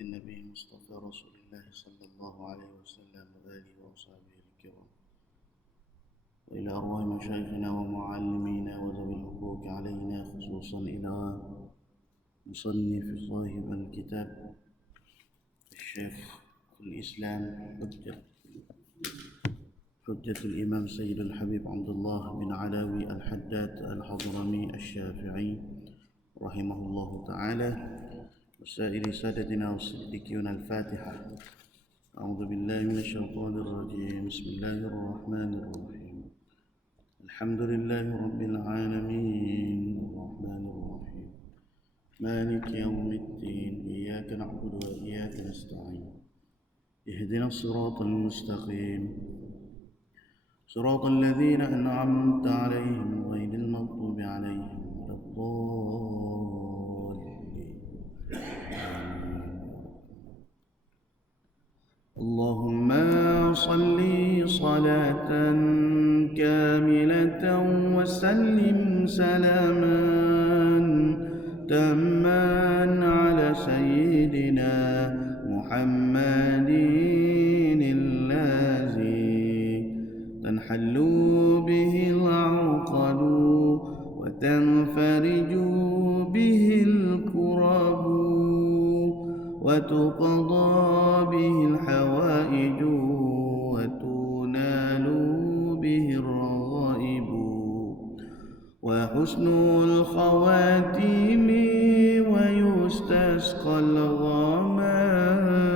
النبي المصطفى رسول الله صلى الله عليه وسلم وآله وأصحابه الكرام، وإلى أرواح مشايخنا ومعلمينا وذوي الحقوق علينا، خصوصا إلى مصنف صاحب الكتاب الشيخ الإسلام حجة الإمام سيد الحبيب عبد الله بن علاوي الحداد الحضرمي الشافعي رحمه الله تعالى، وسائر سادتنا والصديقين. الفاتحة. أعوذ بالله من الشيطان الرجيم. بسم الله الرحمن الرحيم. الحمد لله رب العالمين الرحمن الرحيم مالك يوم الدين، إياك نعبد وإياك نستعين، اهدنا الصراط المستقيم، صراط الذين أنعمت عليهم غير المغضوب عليهم ولا الضالين. اللهم صل صلاة كاملة وسلم سلاما تاما على سيدنا محمد الذي تنحل به العقد وتنفرج به الكرب وتقضى به الحوائج وتنال به الرغائب، وحسن الخواتيم ويستسقى الغمام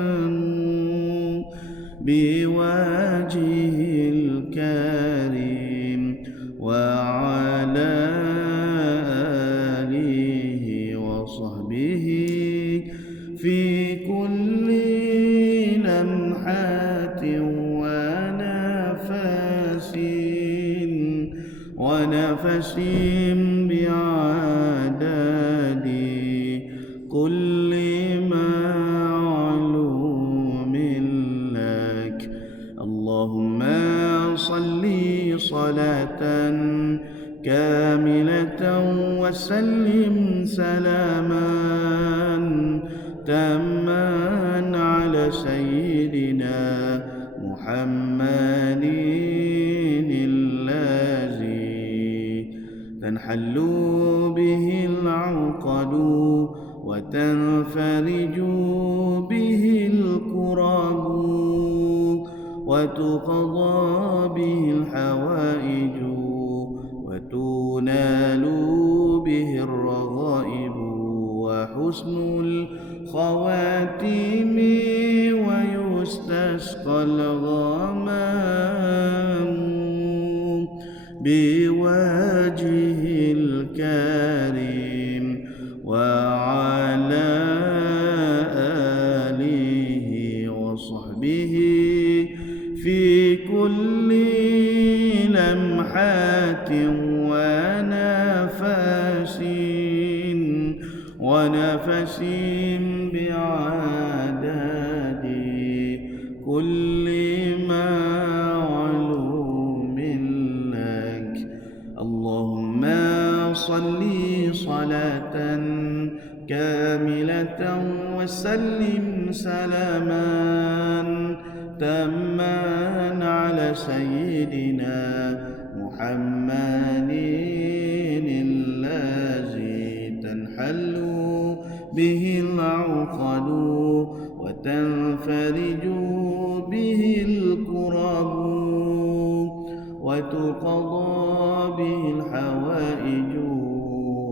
بوجهه الكريم وعلى آله وصحبه في كل لمحة ونفس بعدد كل معلوم لك. اللهم صل صلاة كاملة وسلم سلاما تاما على سيدنا محمد الذي تنحل به العقد وتنفرج به الكرب وتقضى به الحوائج وتنال به الرغائب، وحسن الخواتيم ويستسقى الغمام بوجهه الكريم وعلى آله وصحبه في كل لمحة ونفس بعدد كل معلوم لك. اللهم صل صلاة كاملة وسلم سلاما تاما على سيدنا محمد الذي تنحل به العقد وتنفرج به الكرب وتقضى به الحوائج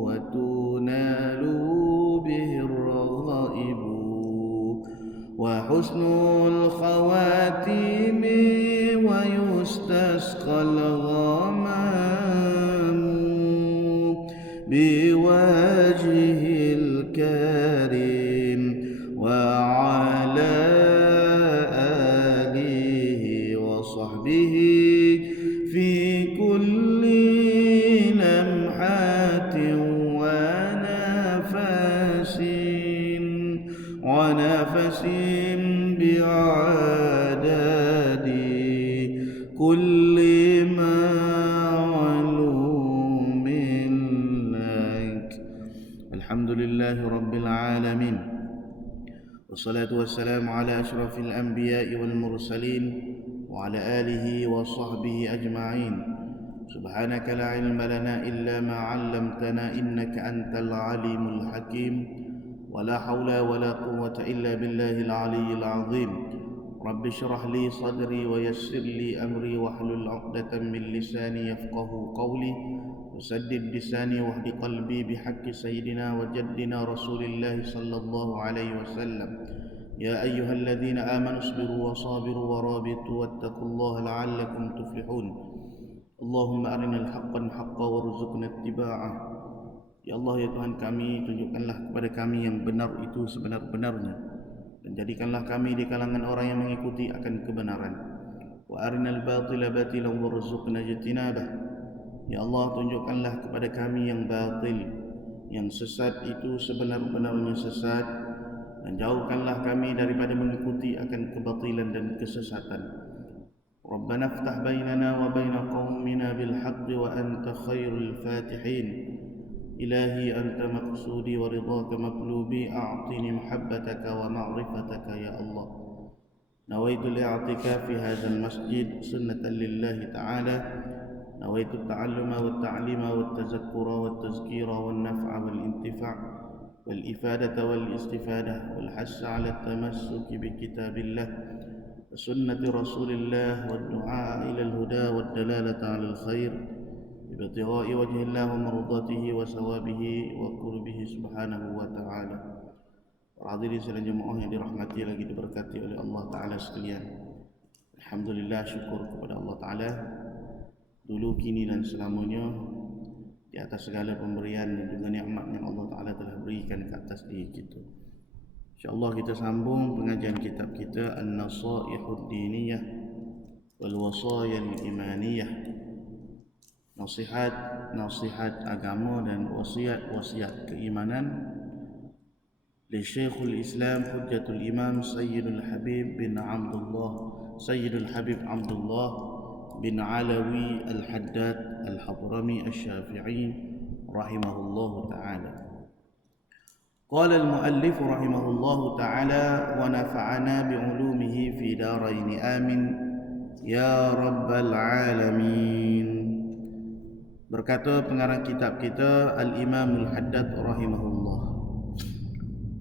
وتنال به الرغائب، وحسن الخواتيم ويستسقى الغمام بوجهه الكريم وعلى آله وصحبه في كل لمحة ونفس بعدد كل معلوم لك. الحمد لله رب العالمين، والصلاة والسلام على أشرف الأنبياء والمرسلين وعلى آله وصحبه أجمعين. سبحانك لا علم لنا إلا ما علمتنا إنك أنت العليم الحكيم. ولا حول ولا قوة إلا بالله العلي العظيم. رب اشرح لي صدري ويسر لي أمري واحلل عقدة من لساني يفقه قولي وسدد لساني واهد قلبي بحق سيدنا وجدنا رسول الله صلى الله عليه وسلم. يا أيها الذين آمنوا اصبروا وصابروا ورابطوا واتقوا الله لعلكم تفلحون. اللهم أرنا الحق حقا وارزقنا اتباعه. Ya Allah, ya Tuhan kami, tunjukkanlah kepada kami yang benar itu sebenar-benarnya, dan jadikanlah kami di kalangan orang yang mengikuti akan kebenaran. Wa arinal batila batilan warzuqna ijtinabah. Ya Allah, tunjukkanlah kepada kami yang batil, yang sesat itu sebenar-benarnya sesat, dan jauhkanlah kami daripada mengikuti akan kebatilan dan kesesatan. Rabbana iftah bainana wa baina qaumina bil haqqi wa anta khairul fatihin. إلهي أنت مقصودي ورضاك مطلوبي أعطني محبتك ومعرفتك يا الله. نويت الاعتكاف في هذا المسجد سنة لله تعالى. نويت التعلم والتعليم والتذكر والتذكير والنفع والانتفاع والإفادة والاستفادة والحث على التمسك بكتاب الله وسنة رسول الله والدعاء إلى الهدى والدلالة على الخير بابتغاء وجه الله ومرضاته وثوابه وقربه سبحانه وتعالى. Hadirin sekalian jemaah yang dirahmati lagi diberkati oleh Allah Ta'ala sekalian. Alhamdulillah, syukur kepada Allah Ta'ala dulu, kini dan selamanya, di atas segala pemberian dan juga nikmat yang Allah Ta'ala telah berikan ke atas diri kita. InsyaAllah kita sambung pengajian kitab kita An-Nasaihud Diniyah wal Wasayal Imaniyah, nasihat agama dan wasiat keimanan li Syekhul Islam Hujjatul Imam Sayyidul Habib Abdullah bin Alawi Al-Haddad Al-Hadrami Al-Syafi'i rahimahullahu ta'ala. Qala al-muallif rahimahullahu ta'ala wa nafa'ana bi'ulumihi fi daraini amin ya rabbal alamin. Berkata pengarang kitab kita Al-Imam Al-Haddad rahimahullah,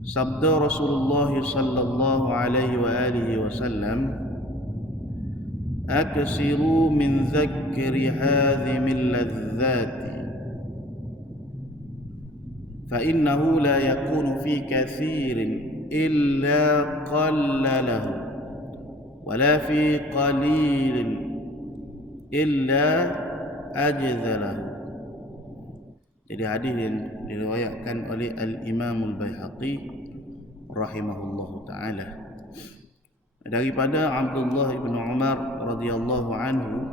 sabda Rasulullah sallallahu alaihi wa alihi wasallam, aksiru min dzikri hadhimil ladzati fa innahu la yakunu fi kathirin illa qalla lahu wa la fi qalilin illa ajzalahu. Jadi hadis yang diriwayatkan oleh Al-Imam Al-Baihaqi rahimahullahu taala daripada Abdullah bin Umar radhiyallahu anhu,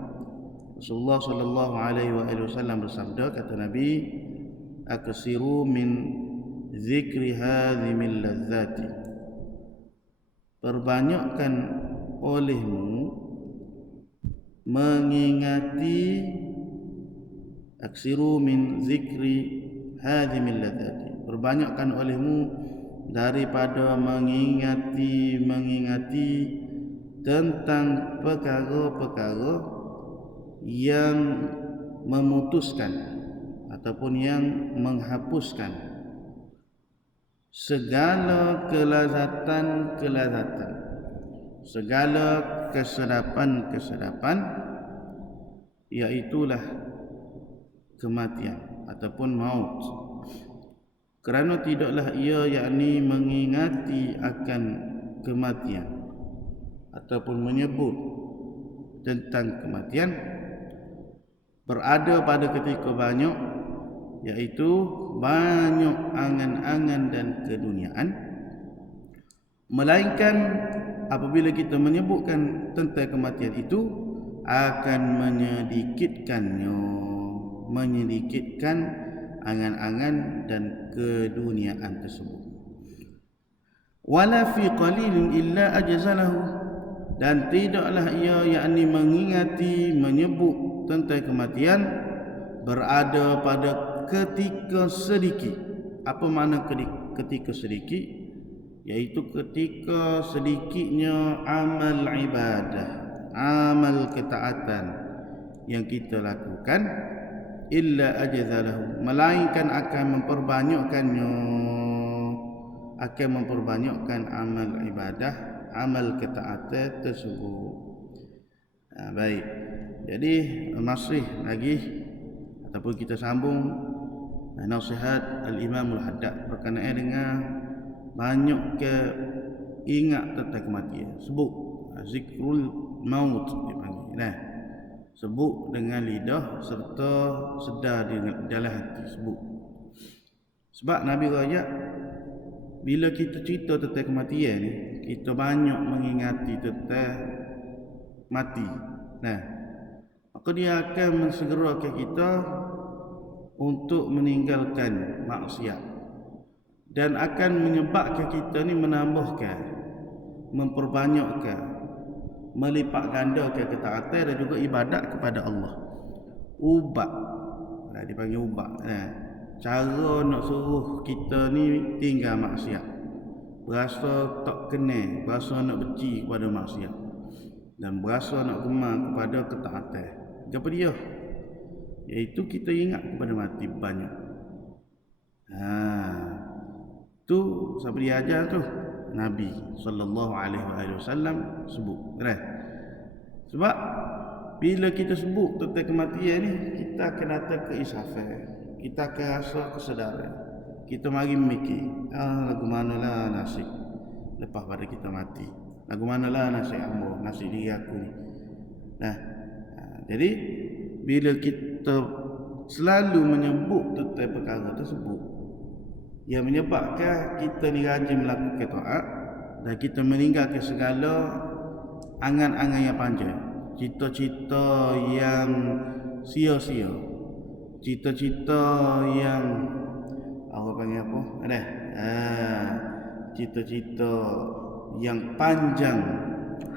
Rasulullah sallallahu alaihi wasallam bersabda, kata Nabi, aksiru min zikri hadhimil ladzati, perbanyakkan olehmu mengingati, aksiru min zikri hadhimil ladzati, perbanyakkan olehmu daripada mengingati tentang perkara-perkara yang memutuskan ataupun yang menghapuskan segala kelazatan, segala kesedapan, iaitulah kematian ataupun maut. Kerana tidaklah ia yakni mengingati akan kematian ataupun menyebut tentang kematian berada pada ketika banyak, iaitu banyak angan-angan dan keduniaan, melainkan apabila kita menyebutkan tentang kematian itu akan menyedikitkan angan-angan dan keduniaan tersebut. Wala fi qalilin illa ajzalahu, dan tidaklah ia yakni mengingati menyebut tentang kematian berada pada ketika sedikit. Apa makna ketika sedikit? Iaitu ketika sedikitnya amal ibadah, amal ketaatan yang kita lakukan, illa ajzalahu, melainkan akan memperbanyakkan amal ibadah, amal ketaatan tersebut. Baik, jadi masih lagi ataupun kita sambung nasihat Al-Imam Al-Haddad berkenaan dengan banyak ke ingat tentang kematian. Sebut zikrul maut dipanggil. Sebut dengan lidah serta sedar di dalam hati, sebut. Sebab Nabi raya, bila kita cerita tentang kematian ni, kita banyak mengingati tentang mati. Maka dia akan mensegerakan kita untuk meninggalkan maksiat, dan akan menyebabkan kita ni menambahkan, memperbanyakkan, melipat gandakan ketaatan dan juga ibadat kepada Allah. Ubat, dipanggil ubat. Cara nak suruh kita ni tinggal maksiat, berasa tak kenal, berasa nak benci kepada maksiat, dan berasa nak gemar kepada ketaatan. Apa dia? Iaitu kita ingat kepada mati banyak. Tu siapa dia ajar tu? Nabi sallallahu alaihi wasallam sebut. Sebab bila kita sebut tentang kematian ni, kita akan datang ke insafan, kita akan rasa kesedaran, kita mari memikir, lagu manalah nasib lepas pada kita mati, lagu manalah nasib hamba, nasib diri aku ni. Jadi bila kita selalu menyebut tentang perkara tersebut, yang menyebabkan kita ni rajin melakukan taat, dan kita meninggalkan segala angan-angan yang panjang, cita-cita yang sia-sia, cita-cita yang cita-cita yang panjang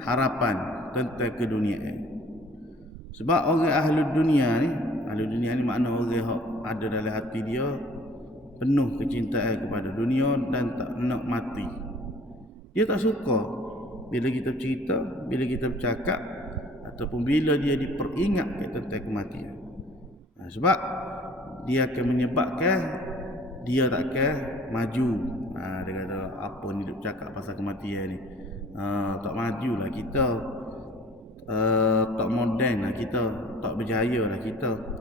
harapan tentang keduniaan. Sebab orang ahli dunia ni makna orang yang ada dalam hati dia penuh kecintaan kepada dunia dan tak nak mati. Dia tak suka bila kita cerita, bila kita bercakap, ataupun bila dia diperingatkan tentang kematian. Sebab dia akan menyebabkan dia tak akan maju. Dia kata, apa ni dia bercakap pasal kematian ni, tak majulah kita, tak moden lah kita, tak berjaya lah kita.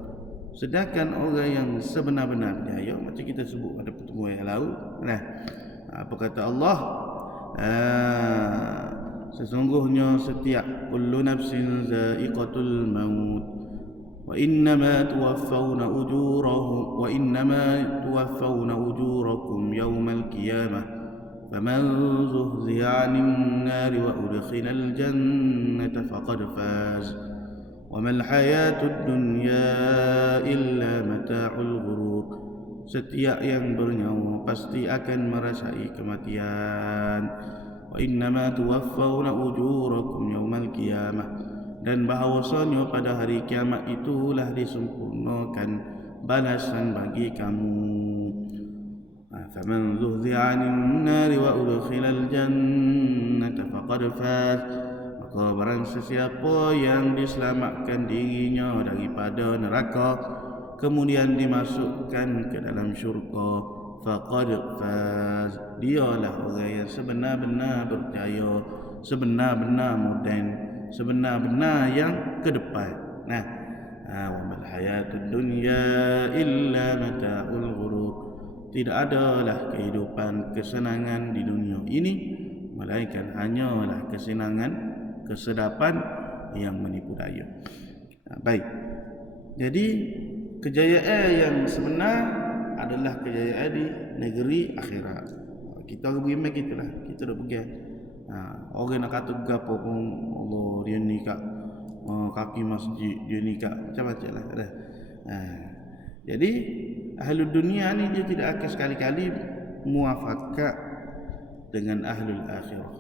Sedangkan orang yang sebenar-benar berjaya, macam kita sebut pada pertemuan yang lalu, apa kata Allah, sesungguhnya setiap kullu nafsin za'iqatul maut wa innama tuwaffawna ujurakum yawmal qiyamah faman zuhziha 'anil nari wa udkhilal jannata faqad faz wa mal hayatud dunya illa mata'ul ghurur. Setiap yang bernyawa pasti akan merasai kematian. Wa innama tuwaffawna ujurakum yawmal qiyamah, dan bahawasanya pada hari kiamat itulah disempurnakan balasan bagi kamu. Faman zuhziha 'anil nari wa udkhilal jannata faqad faz, maka barang sesiapa yang diselamatkan dirinya daripada neraka kemudian dimasukkan ke dalam syurga, faqad faz, dialah orang yang sebenar-benar berjaya, sebenar-benar moden, sebenar-benar yang ke depan. Wa mal hayatud dunya illa mata'ul ghurur. Tidak adalah kehidupan kesenangan di dunia ini melainkan hanyalah kesenangan, kesedapan yang menipu daya. Baik. Jadi kejayaan yang sebenar adalah kejayaan di negeri akhirat. Kita beriman kita lah, kita dah pergi. Orang nak kata gapo pun, Allah dia ni kat kaki masjid, dia ni kat macam-macam lah. Jadi ahli dunia ni dia tidak akan sekali-kali muafakat dengan ahlul akhirah.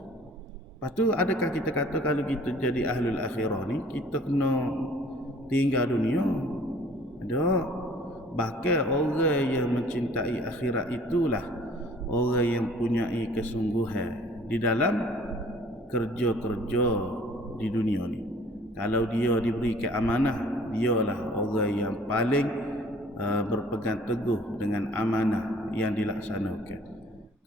Lepas tu adakah kita kata kalau kita jadi ahlul akhirah ni kita kena tinggal dunia? Ada. Bahkan orang yang mencintai akhirat itulah orang yang punyai kesungguhan di dalam kerja-kerja di dunia ni. Kalau dia diberikan amanah, dialah orang yang paling berpegang teguh dengan amanah yang dilaksanakan.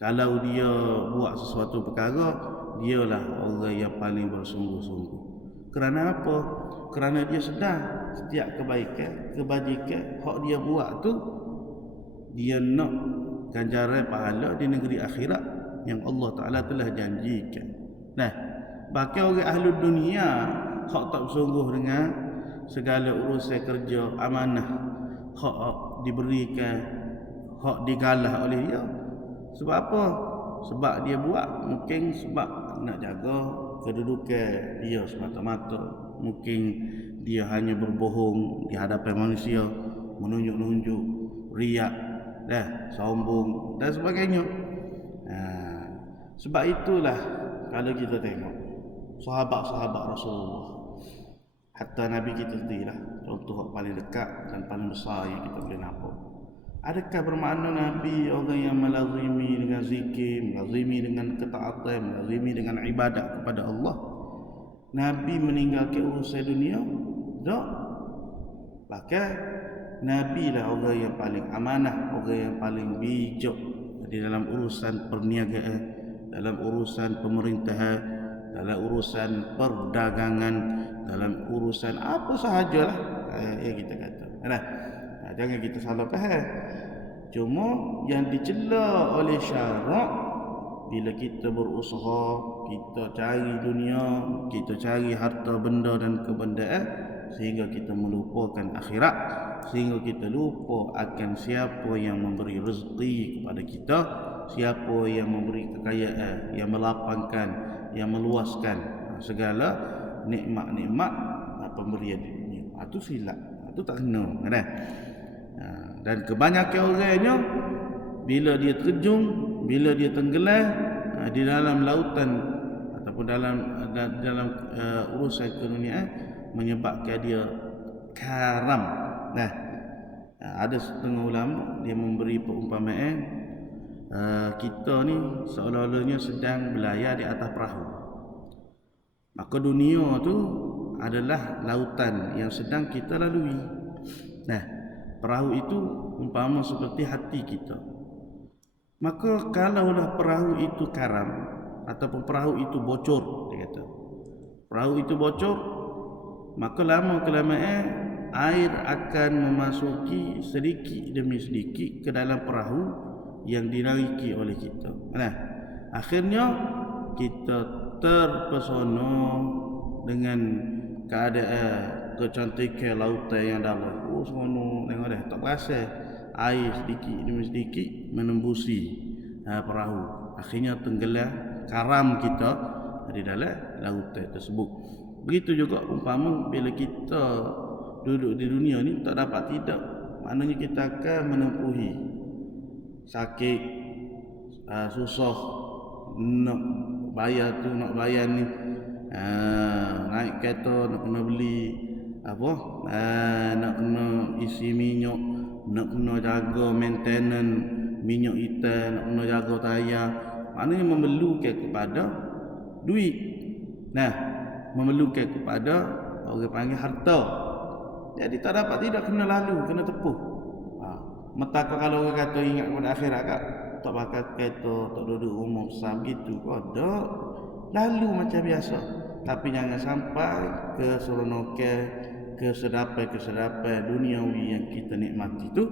Kalau dia buat sesuatu perkara, dialah orang yang paling bersungguh-sungguh. Kerana apa? Kerana dia sedar setiap kebaikan, kebajikan hak dia buat tu, dia nak ganjaran pahala di negeri akhirat yang Allah Ta'ala telah janjikan. Nah, bagi orang ahli dunia hak tak bersungguh dengan segala urusan kerja, amanah, hak diberikan, hak digalah oleh dia. Sebab apa? Sebab dia buat mungkin sebab nak jaga kedudukan dia semata-mata. Mungkin dia hanya berbohong di hadapan manusia, menunjuk-nunjuk, riak, sombong dan sebagainya. Sebab itulah kalau kita tengok sahabat-sahabat Rasulullah, hatta Nabi kita sendirilah, contoh yang paling dekat dan paling besar yang kita boleh nampak. Adakah bermakna Nabi orang yang melazimi dengan zikir, melazimi dengan ketaatan, melazimi dengan ibadat kepada Allah, Nabi meninggalkan urusan dunia? Tak. Bahkan Nabi lah orang yang paling amanah, orang yang paling bijak di dalam urusan perniagaan, dalam urusan pemerintahan, dalam urusan perdagangan, dalam urusan apa sahajalah yang kita kata. Jangan kita salah faham. Cuma yang dicela oleh syarak, bila kita berusaha, kita cari dunia, kita cari harta benda dan kebendaan, sehingga kita melupakan akhirat, sehingga kita lupa akan siapa yang memberi rezeki kepada kita, siapa yang memberi kekayaan, yang melapangkan, yang meluaskan segala nikmat-nikmat pemberian dunia. Itu silap, itu tak kena kan? Dan kebanyakan orangnya bila dia terjun, bila dia tenggelam di dalam lautan ataupun dalam urusan keduniaan, menyebabkan dia karam. Ada setengah ulama dia memberi perumpamaan, kita ni seolah-olahnya sedang berlayar di atas perahu. Maka dunia tu adalah lautan yang sedang kita lalui. Perahu itu umpama seperti hati kita. Maka kalaulah perahu itu karam ataupun perahu itu bocor, dia kata, perahu itu bocor, maka lama kelamaan air akan memasuki sedikit demi sedikit ke dalam perahu yang dinaiki oleh kita. Akhirnya kita terpesona dengan keadaan kecantikan lautan yang dalam. Seronok tengok dah, tak berasa air sedikit demi sedikit menembusi perahu. Akhirnya tenggelam, karam kita di dalam lautan tersebut. Begitu juga umpama bila kita duduk di dunia ni tak dapat tidak, maknanya kita akan menempuhi sakit, susah, nak bayar tu, nak bayar ni, naik kereta nak kena beli nak kena isi minyak, nak kena jaga maintenance minyak hitam, nak kena jaga tayar. Maknanya memerlukan kepada duit. Memerlukan kepada orang panggil harta. Jadi tak dapat tidak, kena lalu, kena tepuh. Metaka kalau orang kata ingat kepada akhirat kak, tak bakal kereta, tak duduk rumah besar begitu kok. Tak. Lalu macam biasa. Tapi jangan sampai keseronokan, kesedapan duniawi yang kita nikmati itu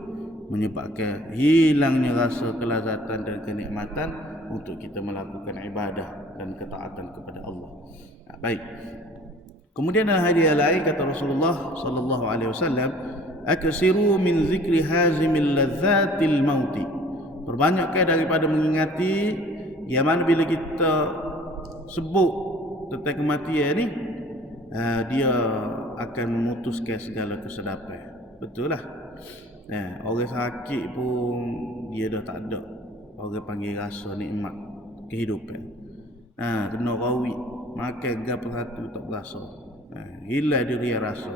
menyebabkan hilangnya rasa kelazatan dan kenikmatan untuk kita melakukan ibadah dan ketaatan kepada Allah. Baik. Kemudian ada hadiah lain kata Rasulullah sallallahu alaihi wasallam, aksiru min zikri hazimil ladzatil mauti. Perbanyakkan daripada mengingati yang mana bila kita sebut tentang kematian ni, dia akan memutuskan segala kesedapan. Betul lah. Orang sakit pun dia dah tak ada, orang panggil rasa nikmat kehidupan. Kena rawit, makan gapa satu tak berasa. Hilang dia rasa.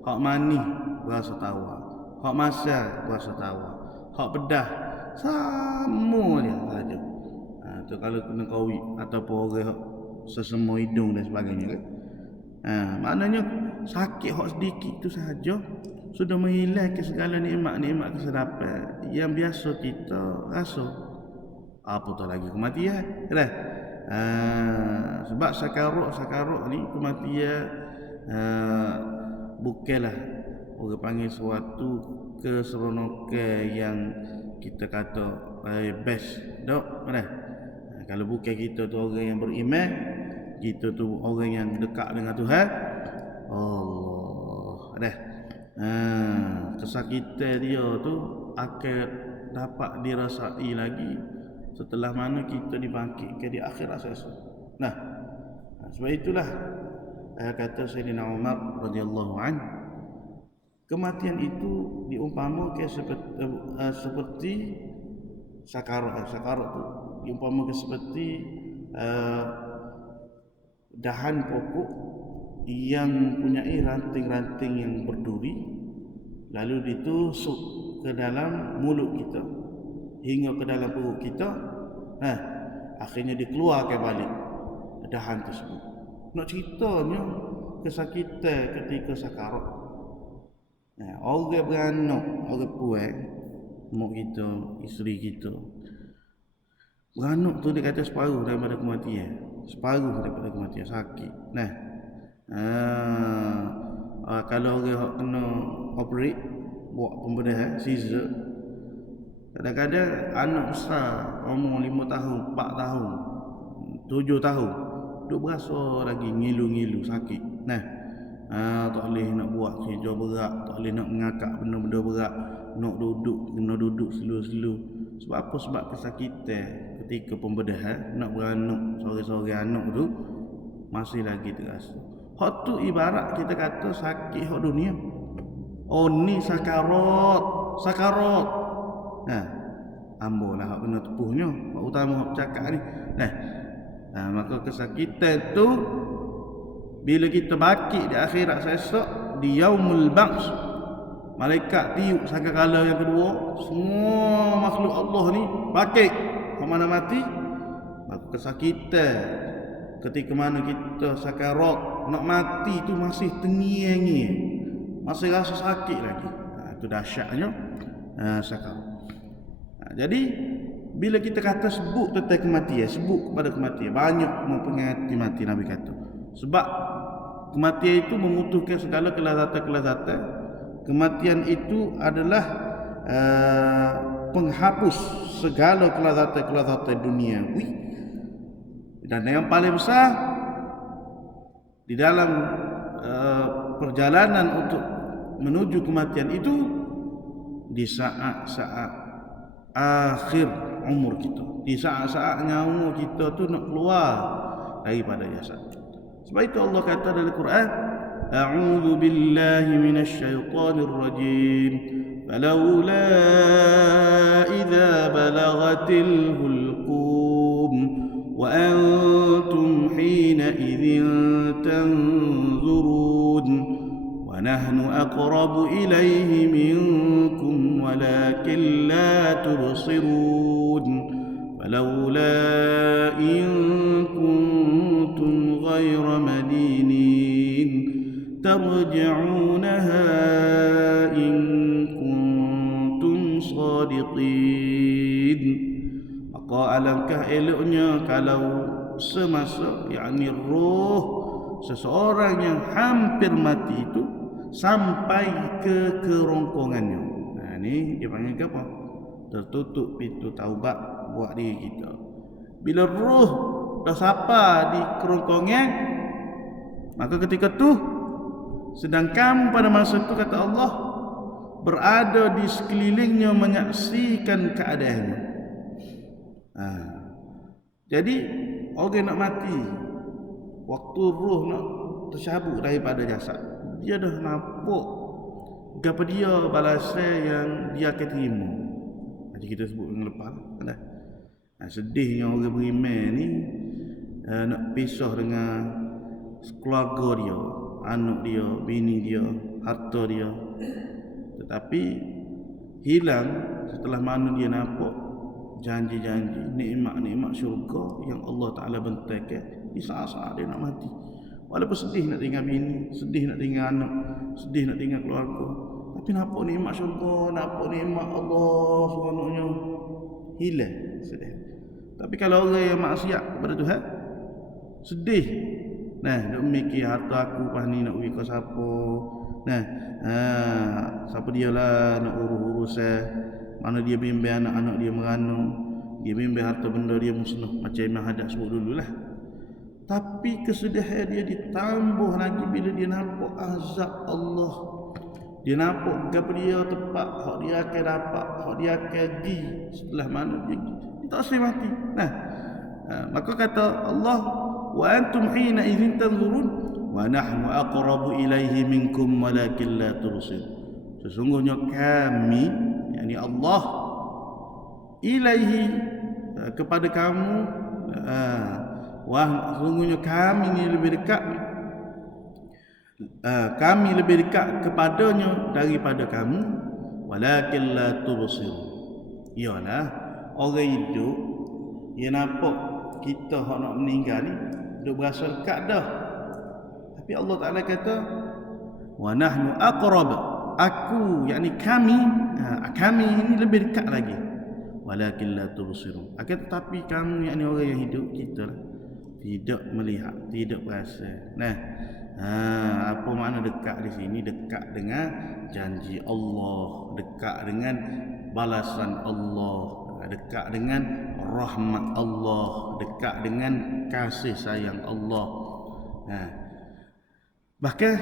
Hak manis berasa tawa, hak masak berasa tawa, hak pedas sama je saja. Tu kalau kena covid ataupun orang sesama hidung dan sebagainya kan. Maknanya sakit hak sedikit tu sahaja sudah menghilangkan segala nikmat-nikmat kesedapan yang biasa kita rasa. Apa tu lagi kematian dah. Sebab sakarat ni kematian bukanlah orang panggil suatu keseronokan yang kita kata best dok dah. Kalau bukan kita tu orang yang beriman, kita tu orang yang dekat dengan Tuhan, Allah dah. Kesakitan dia tu akan dapat dirasai lagi setelah mana kita dibangkitkan di akhirat esok. Nah, sebab itulah kata Sayyidina Umar radhiyallahu anhu, kematian itu diumpamakan seperti sakarat tu diumpamakan seperti dahan pokok yang mempunyai ranting-ranting yang berduri, lalu ditusuk ke dalam mulut kita hingga ke dalam perut kita. Akhirnya dikeluarkan balik dahan tersebut. Nak ceritanya kesakitan ketika sakarat. Orang beranak, orang puan, mak kita, isteri kita, beranak tu dia kata separuh daripada kematian. Separuh daripada kematian, sakit. Kalau orang kena operate, buat pembedahan, caesar, kadang-kadang anak besar umur 5 tahun, 4 tahun, 7 tahun duk berasa lagi ngilu-ngilu sakit. Tak boleh nak buat kerja berat, tak boleh nak mengangkat benda-benda berat, nak kena duduk slow-slow. Sebab apa? Sebab kesakitan ketika pembedahan nak beranak, seorang-seorang anak tu masih lagi terasa. Hak tu ibarat kita kata sakit hak dunia. Oh ni sakarat. Ambolah hak kena tepuhnya, hak utama hak cakap ni. Maka kesakitan tu bila kita bangkit di akhirat esok, di yaumul ba'ts, malaikat tiup sangkakala yang kedua, semua makhluk Allah ni bangkit. Mana mati, maka kesakitan ketika mana kita sakarat nak mati tu masih terngiang-ngiang, masih rasa sakit lagi. Itu dahsyatnya sakarat. Jadi bila kita kata sebut tentang kematian, sebut kepada kematian, banyak memperingati mati Nabi kata. Sebab kematian itu memutuskan segala kelazatan-kelazatan. Kematian itu adalah penghapus segala kelazatan-kelazatan duniawi. Dan yang paling besar di dalam perjalanan untuk menuju kematian itu di saat-saat akhir umur kita, di saat-saatnya umur kita tu nak keluar daripada jasad. Sebab itu Allah kata dalam Quran, a'udzu billahi minasyaitonir rajim, falawla idza balagatil hulqum wa antum hina idzin tanzurun wa nahnu aqrabu ilayhi minkum walakin la tubsirun falawla in kuntum ghayra madinin tarji'unaha in kuntum sadiqin. Maka alangkah eloknya kalau semasa, yakni roh seseorang yang hampir mati itu sampai ke kerongkongannya. Ini dia panggil apa? Tertutup pintu taubat buat diri kita. Bila roh dah sampai di kerongkongan, maka ketika tu, sedangkan pada masa itu kata Allah berada di sekelilingnya menyaksikan keadaannya. Jadi orang nak mati, waktu roh nak tercabut daripada jasad, dia dah nampak apa dia balasan yang dia akan terima. Jadi kita sebut dengan lepas dah. Sedihnya orang beriman ni nak pisah dengan keluarga dia, anak dia, bini dia, harta dia, tetapi hilang setelah mana dia nampak janji-janji, nikmat-nikmat syurga yang Allah Ta'ala bentangkan di saat-saat dia nak mati. Walaupun sedih nak tinggal bini, sedih nak tinggal anak, sedih nak tinggal keluarga, tapi nampak nikmat syurga, nampak nikmat Allah seronoknya, hilang sedih. Tapi kalau orang yang maksiat kepada Tuhan, sedih. Duk mikir harta aku pas ni nak bagi ke siapa. Siapa dia lah nak urus-urusan. Mana dia bimbing anak-anak dia merana, dia bimbing harta benda dia musnah, macam Imam Haddad sebut dululah. Tapi kesedihan dia ditambah lagi bila dia nampak azab Allah. Dia nampak apa dia tepat, hak dia akan dapat, hak dia akan pergi setelah mana dia tak boleh mati. Maka kata Allah, wa antum hina idzin tanzurun wa nahnu aqrabu ilaihi minkum walakin la tubsir. Sesungguhnya kami, yakni Allah, ilaihi kepada kamu, sesungguhnya kami ni lebih dekat, kami lebih dekat kepadanya daripada kamu, walakin la tubsir. Ialah orang hidup dia nampak kita hak nak meninggal ni duk berasa dekat dah, tapi Allah Ta'ala kata wa nahnu aqrab, aku yakni kami ini lebih dekat lagi, walakin la tubsirun, akan tetapi kamu yakni orang yang hidup kita tidak melihat, tidak berasa. Apa makna dekat di sini? Dekat dengan janji Allah, dekat dengan balasan Allah, dekat dengan rahmat Allah, dekat dengan kasih sayang Allah. Bahkan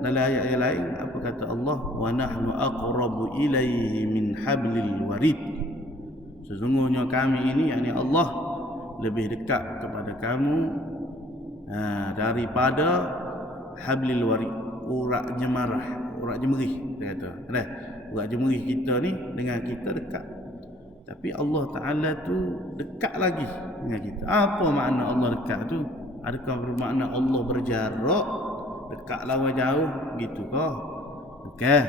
dalam ayat yang lain apa kata Allah, wa nahnu aqrabu ilaihi min hablil warid. Sesungguhnya kami ini, yakni Allah, lebih dekat kepada kamu daripada hablil warid, urat jemarah, urat jemerih dia kata. Urat jemerih kita ni dengan kita dekat, tapi Allah Ta'ala tu dekat lagi dengan kita. Apa makna Allah dekat tu? Adakah bermakna Allah berjarak, dekat lawan jauh gitu kah? Bukan.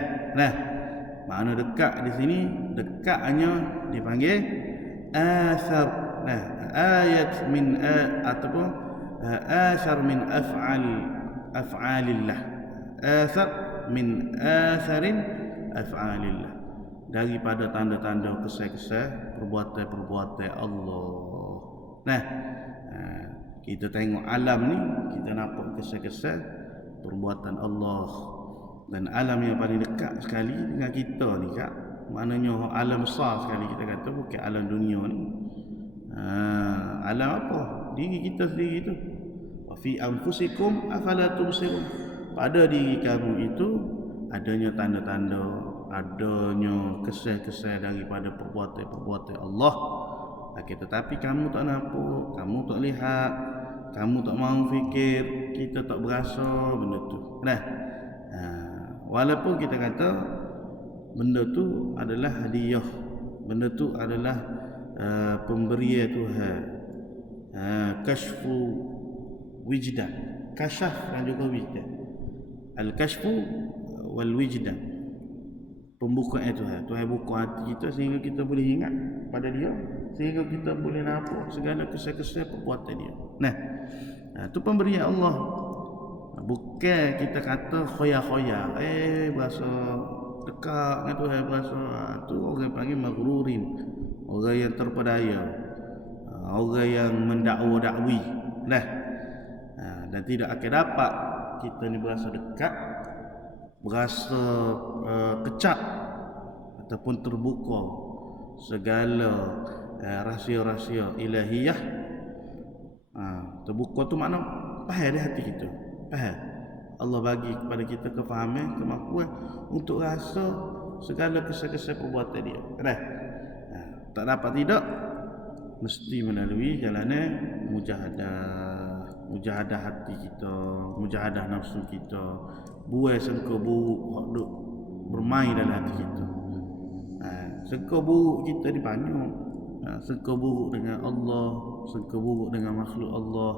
Makna dekat di sini, dekat hanya dipanggil athar. Ayat min ataupun athar min af'alillah. Athar min atharin af'alillah, daripada tanda-tanda kesan-kesan perbuatan-perbuatan Allah. Kita tengok alam ni, kita nampak kesan-kesan perbuatan Allah. Dan alam yang paling dekat sekali dengan kita ni Kak, maknanya alam besar sekali kita kata, bukan alam dunia ni. Alam apa? Diri kita sendiri tu. Wa fi anfusikum afala tubsirun. Pada diri kamu itu adanya tanda-tanda, adanya kesan-kesan daripada perbuatan-perbuatan Allah. Tetapi kamu tak nampak, kamu tak lihat, kamu tak mahu fikir, kita tak berasa benda tu. Walaupun kita kata benda tu adalah hadiah, benda tu adalah pemberian Tuhan, kashfu wijdan, kasyaf dan juga wijdan. Al-kashfu wal wijdan, pembukaan Tuhan. Tuhan buka hati kita sehingga kita boleh ingat pada dia, sehingga kita boleh nampak segala kesan-kesan perbuatan dia. Itu pemberian Allah. Bukan kita kata khoya-khoya, berasa dekat dengan Tuhan, berasa tu orang panggil maghrurin, orang yang terpedaya, orang yang mendakwa-dakwi. Dan tidak akan dapat kita ni berasa dekat, berasa kecap ataupun terbuka segala rahsia-rahsia ilahiyah. Terbuka tu makna faham di hati kita, faham. Allah bagi kepada kita kefahaman, kemampuan untuk rasa segala kesan-kesan perbuatan dia. Tak dapat tidak, mesti melalui jalanan mujahadah hati kita, mujahadah nafsu kita, buai sangka buruk duk bermain dalam hati kita. Sangka buruk kita ni banyak. Sangka buruk dengan Allah, sangka buruk dengan makhluk Allah.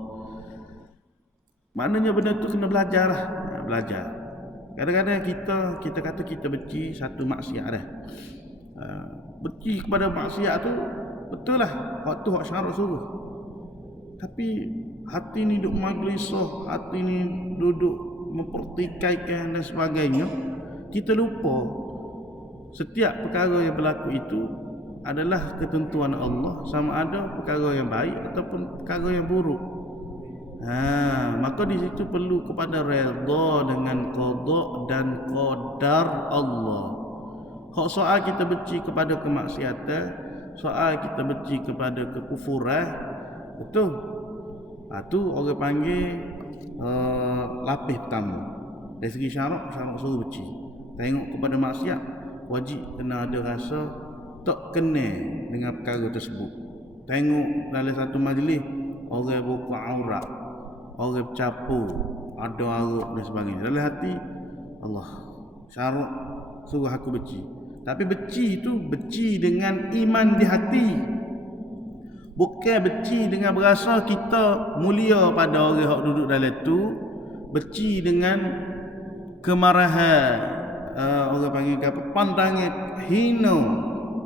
Maknanya benda tu kena belajar lah. Belajar. Kadang-kadang kita kata kita benci satu maksiat dah. benci kepada maksiat tu betul lah, waktu hak syarak suruh. Tapi hati ni duduk majlisah, hati ni duduk mempertikaikan dan sebagainya, kita lupa setiap perkara yang berlaku itu adalah ketentuan Allah, sama ada perkara yang baik ataupun perkara yang buruk. Maka di situ perlu kepada redha dengan qada dan qadar Allah. Hak soal kita benci kepada kemaksiatan, soal kita benci kepada kekufuran, betul. Tu orang panggil lapis pertama. Dari segi syarak suruh benci. Tengok kepada maksiat, wajib kena ada rasa tak kenal dengan perkara tersebut. Tengok dalam satu majlis, orang buka aurat, orang bercampur, ada arak dan sebagainya. Dalam hati, Allah, syarak suruh aku benci. Tapi benci itu benci dengan iman di hati. Bukan benci dengan berasa kita mulia pada orang yang duduk dalam itu. Benci dengan kemarahan, orang panggil apa, pandangan hina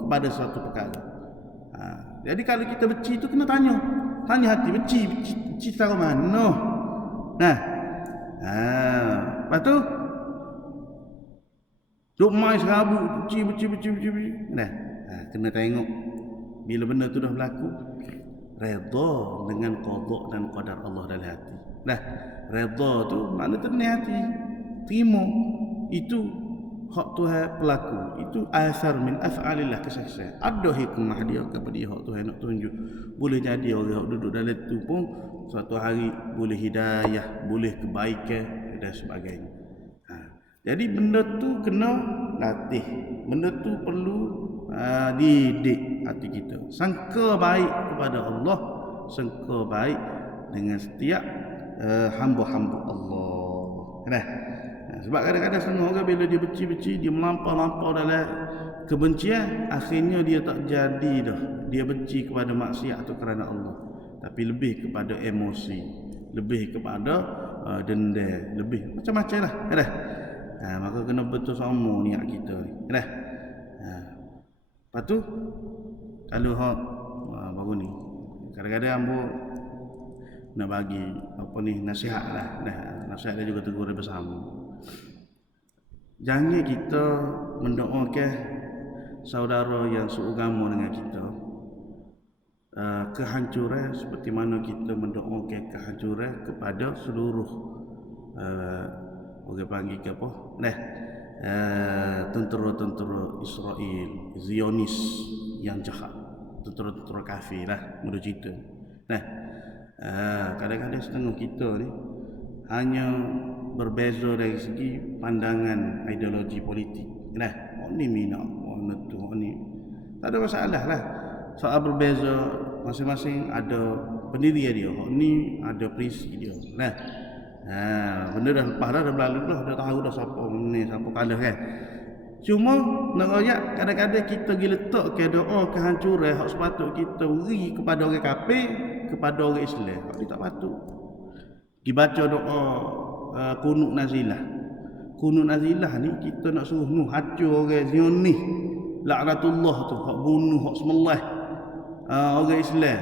kepada suatu perkara. Jadi kalau kita benci itu kena tanya hati, benci tahu mana. Lepas tu duk mai serabut benci. Kena tengok bila benda tu dah berlaku, redha dengan qada dan qadar Allah dalam hati. Redha tu makna tenang hati, terima itu hak Tuhan berlaku. Itu asar min af'alillah, kesaksian. Ada hikmah dia kepada hak Tuhan nak tunjuk. Boleh jadi orang yang duduk dalam tu pun suatu hari boleh hidayah, boleh kebaikan dan sebagainya. Jadi benda tu kena latih. Benda tu perlu didik hati kita. Sangka baik kepada Allah, sangka baik dengan setiap hamba-hamba Allah. Sebab kadang-kadang setengah orang bila dia benci, dia melampau-lampau dalam kebencian, akhirnya dia tak jadi dah. Dia benci kepada maksiat atau kerana Allah, tapi lebih kepada emosi, lebih kepada dendam, lebih macam-macam lah. Maka kena betul sama niat kita ni. Lepas tu kalau baru ni kadang-kadang ambo nak bagi apa ni nasihat lah. Nasihat dia juga tegur bersama. Jangan kita mendoakan saudara yang seagama dengan kita kehancuran seperti mana kita mendoakan kehancuran kepada seluruh orang panggil ke apa? Tentera-tentera Israel, Zionis yang jahat, tentera-tentera kafir lah, mudah cerita. Kadang-kadang setengah kita ni hanya berbeza dari segi pandangan ideologi politik. Ni minat, tu ni. Tak ada masalah lah. Soal berbeza, masing-masing ada pendirian dia. Ni ada prinsip dia. Benda dah lepas dah berlalu dah, dah tahu dah siapa menang, siapa kalah kan. Cuma nak royak kadang-kadang kita pergi letak ke doa kehancuran hak sepatut kita beri kepada orang kafir, kepada orang Islam. Hak ni tak patut. Dibaca doa kunut nazilah. Kunut nazilah ni kita nak suruh hancur orang Zionis. Laknatullah tu hak bunuh, hak sembelih orang Islam.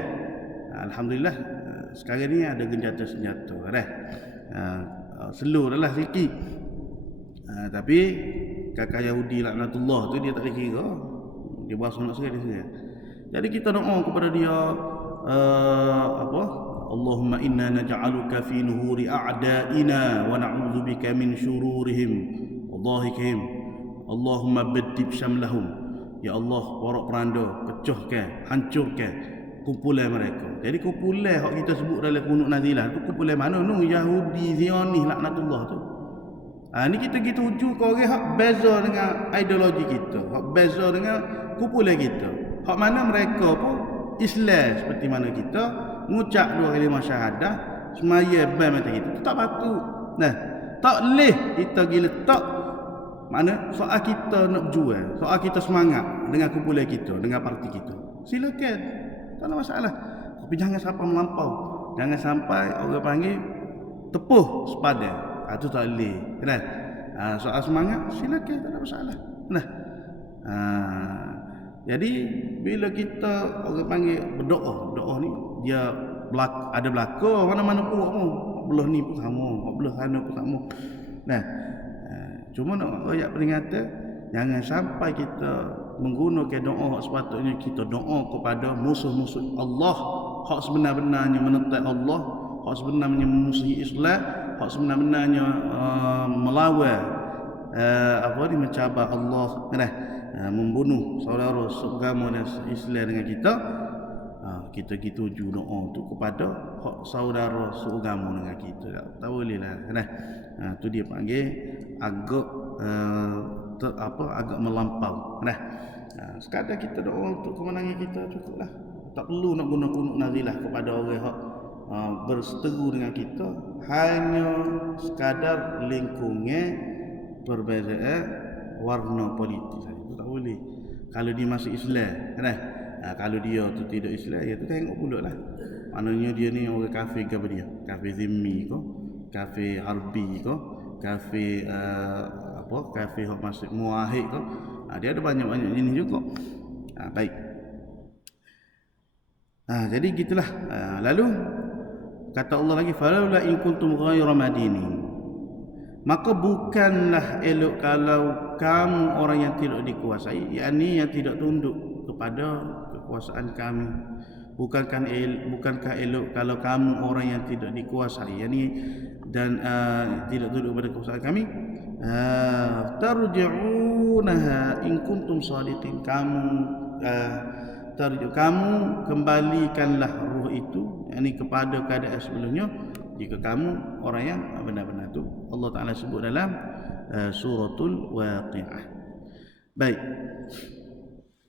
Alhamdulillah sekarang ni ada genjatan senjata dah. Slow dah lah sikit. Tapi kakak Yahudi laknatullah tu dia tak dikira. Dia bahasa nak sekali dia. Jadi kita doa kepada dia Allahumma inna naj'aluka fi nuhuri a'da'ina wa na'udzubika min syururihim wa dhahikihim. Allahumma baddib syamlahum. Ya Allah, warak peranda, pecahkan, hancurkan kumpulan mereka. Jadi kumpulan hak kita sebut dalam kunut nazilah tu kumpulan mana? Yahudi Zionis laknatullah tu. Ni kita tuju ke orang hak beza dengan ideologi kita, hak beza dengan kumpulan kita. Hak mana mereka pun Islam seperti mana kita, ngucap dua kalimah syahadah, semaya ban mata kita. Tu tak patut. Tak leh kita pergi letak mana soal kita nak berjuang, soal kita semangat dengan kumpulan kita, dengan parti kita. Silakan. Tak ada masalah. Tapi jangan sampai melampau. Jangan sampai orang panggil tepuh sepadan. Itu tak boleh. Soal semangat silakan, tak ada masalah. Jadi bila kita orang panggil berdoa, doa ni dia ada belaka mana-mana pun kamu, belah ni pun sama, belah sana pun sama. Nah, cuma nak ayat peringatan jangan sampai kita menggunakan doa sepatutnya kita doa kepada musuh-musuh Allah, hak sebenar-benarnya menentang Allah, hak sebenarnya memusuhi Islam, hak sebenar-benarnya melawan mencabar Allah, membunuh saudara seagama dan Islam dengan kita. Kita tuju doa tu kepada hak saudara seagama dengan kita. Tak boleh lah. Tu dia panggil agak agak melampau. Sekadar kita doa untuk kemenangan kita cukuplah. Tak perlu nak guna kunut nazilah kepada orang hak berseteru dengan kita, hanya sekadar lingkungan perbezaan warna politik saja. Tak boleh. Kalau dia masuk Islam, kalau dia tu tidak Islam, ya tu tengok pula lah. Maknanya dia ni orang kafir ke apa dia? Kafir zimmi ke? Kafir harbi ke? Kafir kafir hak masuk muahid ke? Dia ada banyak-banyak jenis juga. Baik. Jadi gitulah. Lalu kata Allah lagi, falaula in kuntum ghayra madinin. Maka bukanlah elok kalau kamu orang yang tidak dikuasai, yakni yang tidak tunduk kepada kekuasaan kami. Bukankah elok kalau kamu orang yang tidak dikuasai, yakni dan tidak tunduk kepada kekuasaan kami, tarji'unaha in kuntum shadiqin. Kamu kembalikanlah ruh itu, yakni kepada keadaan sebelumnya, jika kamu orang yang benar-benar itu. Allah Ta'ala sebut dalam suratul Waqi'ah. Baik.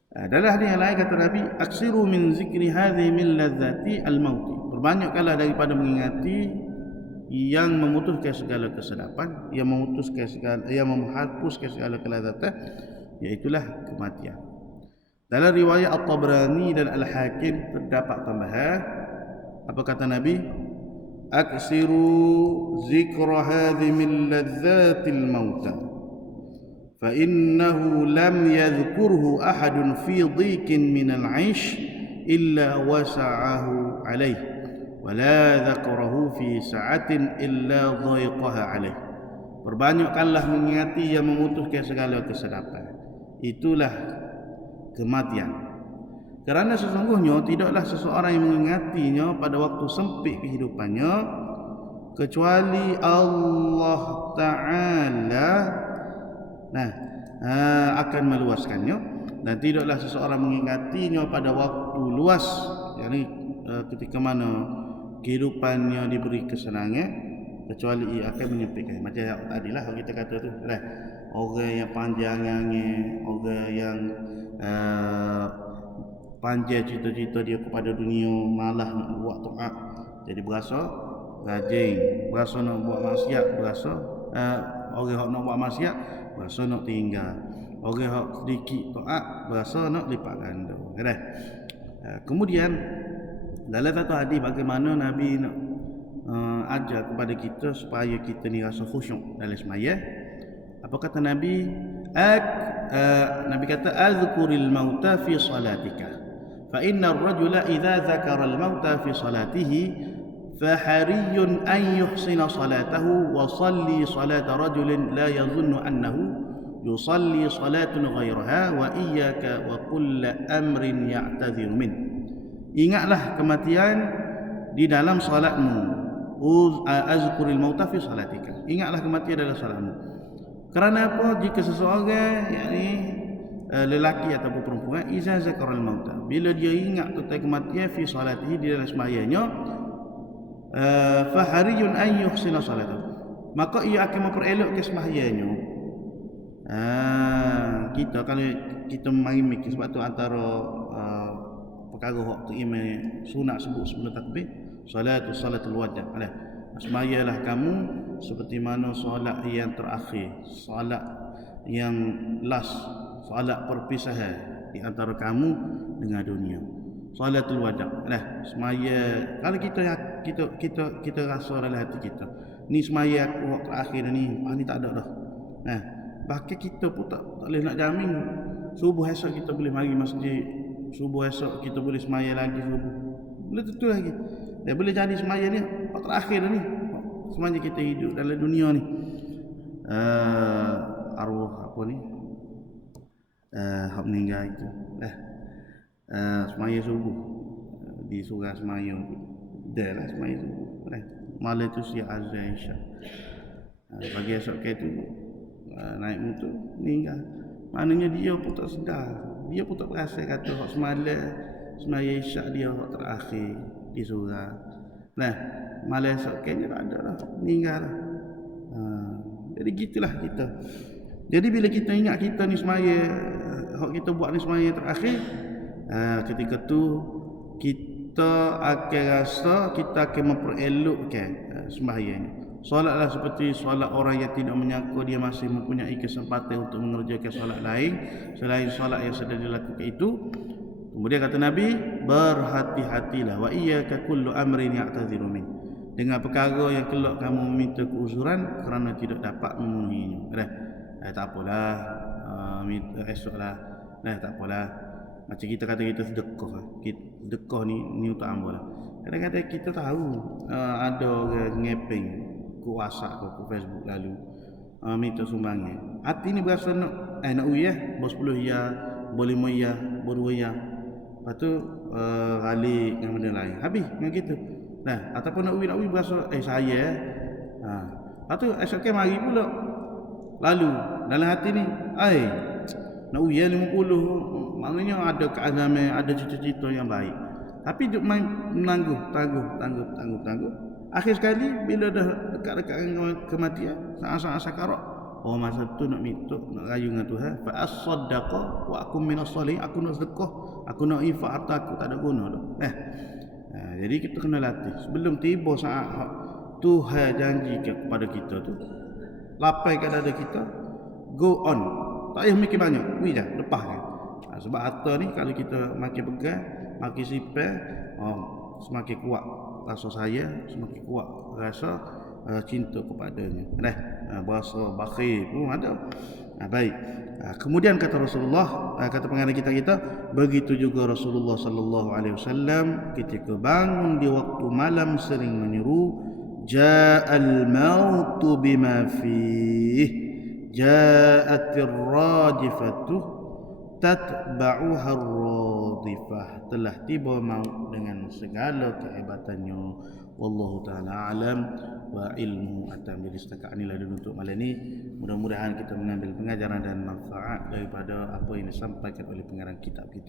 Dalam hadis yang lain kata Nabi, aksiru min zikri hadhi min ladzati al-maut. Perbanyakkanlah daripada mengingati yang memutuskan segala kesedapan, yang menghapuskan segala kelazatan, iaitulah kematian. Dalam riwayat At-Tabrani dan Al-Hakim terdapat tambahan. Apa kata Nabi? Aksiru zikra hadhi min ladzatil mauta fa innahu lam yadhkurhu ahadun fi dhiqin min al-'aish illa wasa'ahu alayh wa la dhakarahu fi sa'atin illa dhaiqaha alayh. Perbanyakkanlah mengingati yang memutuskan segala kesedapan, itulah kematian. Kerana sesungguhnya tidaklah seseorang yang mengingatinya pada waktu sempit kehidupannya kecuali Allah Ta'ala akan meluaskannya, dan tidaklah seseorang mengingatinya pada waktu luas, yakni ketika mana kehidupannya diberi kesenangan, kecuali ia akan menyempitkan. Macam yang tadilah kita kata tu, orang yang panjangnya, orang yang panjang cita-cita dia kepada dunia, malah nak buat taat, jadi berasa rajin, berasa nak buat maksiat, berasa orang yang nak buat maksiat berasa nak tinggal, orang yang sedikit taat berasa nak lipat ganda. Kemudian dalam satu hadis bagaimana Nabi nak ajar kepada kita supaya kita ni rasa khusyuk dalam sembahyang. Apa kata Nabi? Nabi kata azkuril mauta fi salatika fa inna ar-rajula idza dzakara al-mauta fi salatihi fa hariyun an yuhsina salatahu wa salli salata rajulin la yadhunnu annahu yusalli salatun ghayraha wa iyyaka wa kull amrin ya'tadhiru min. Ingatlah kematian di dalam salatmu. Azkuril mauta fi salatika. Ingatlah kematian dalam salatmu. Kerana apa? Jika seseorang, yakni lelaki ataupun perempuan, iza zakaral mauta, bila dia ingat tentang kematian fi salatihi, di dalam sembahyangnya, fa hariyun an yuhsina salatahu, maka ia akan memperelokkan sembahyangnya. Kita kalau kita mari mikir, sebab tu antara perkara waktu imam sunat sebut sebelum takbir, salatul wajah. Sembahyanglah kamu seperti mana solat yang terakhir, solat yang last, solat perpisahan di antara kamu dengan dunia. Salatul wada'. Semaya kalau kita rasa dalam hati kita, ni semaya waktu akhir ni, ni tak ada dah. Bahkan kita pun tak boleh nak jamin subuh esok kita boleh mari masjid, subuh esok kita boleh semaya lagi subuh, boleh tentu lagi. Dan boleh jadi semaya ni terakhir ni semaya kita hidup dalam dunia ni. Arwah apa ni, hak meninggal itu semaya subuh di surah semaya dah lah semaya subuh malam tu siap azan isyak. Pagi esok ke tu naik motor meninggal, maknanya dia pun tak sedar, dia pun tak perasan kata hak semalam semaya isyak dia hak terakhir di surah. Malam esok ke tak ada lah, meninggal lah. Jadi gitulah kita. Jadi bila kita ingat kita ni semaya, hak kita buat ni semaya terakhir, ketika tu kita akan rasa kita akan memperelokkan sembahyang ni. Solatlah seperti solat orang yang tidak menyangka dia masih mempunyai kesempatan untuk mengerjakan solat lain selain solat yang sedang dilakukan itu. Kemudian kata Nabi, berhati-hatilah wa iyyaka kullu amrin ya'tadhiru min, dengan perkara yang kelak kamu meminta keuzuran kerana tidak dapat memenuhinya. Tak apalah, minta esoklah. Tak apalah. Macam kita kata kita sedekah. Sedekah ni untuk hamba lah. Kadang-kadang kita tahu ada orang ngepeng ke WhatsApp ke Facebook lalu minta sumbangan. Hati ni berasa nak uyah, bos 10 ya, boleh 5 ya, baru ya. Lepas tu galik dengan benda lain. Habis dengan kita. Ataupun nak uwi berasa saya lepas tu esok mari pula lalu dalam hati ni nak uwi 50, maknanya ada keazaman, ada cita-cita yang baik, tapi duk main tangguh. Akhir sekali bila dah dekat-dekat dengan kematian, saat-saat sakarat, masa tu nak minta, nak rayu dengan Tuhan, fa as-saddaqa wa akum minas salihin, aku nak sedekah, aku nak infak harta aku tak ada guna tu. Jadi kita kena latih sebelum tiba saat Tuhan janjikan kepada kita tu, lapaikan dada kita, go on, tak payah mikir banyak, je lepaskan. Sebab harta ni kalau kita makin pegang, makin simpan, semakin kuat rasa saya, semakin kuat rasa cinta kepadanya. Bahasa bakhil pun ada. Baik. Kemudian kata Rasulullah, kata pengarang kita, begitu juga Rasulullah sallallahu alaihi wasallam ketika bangun di waktu malam sering menyeru, ja'al mautu bima fih, ja'atir rajifatu tatba'uha ar-radifah, telah tiba maut dengan segala kehebatannya. Wallahu ta'ala alam wa ilmu atam. Jadi setakat inilah dulu untuk malam ini. Mudah-mudahan kita mengambil pengajaran dan manfaat daripada apa yang disampaikan oleh pengarang kitab kita.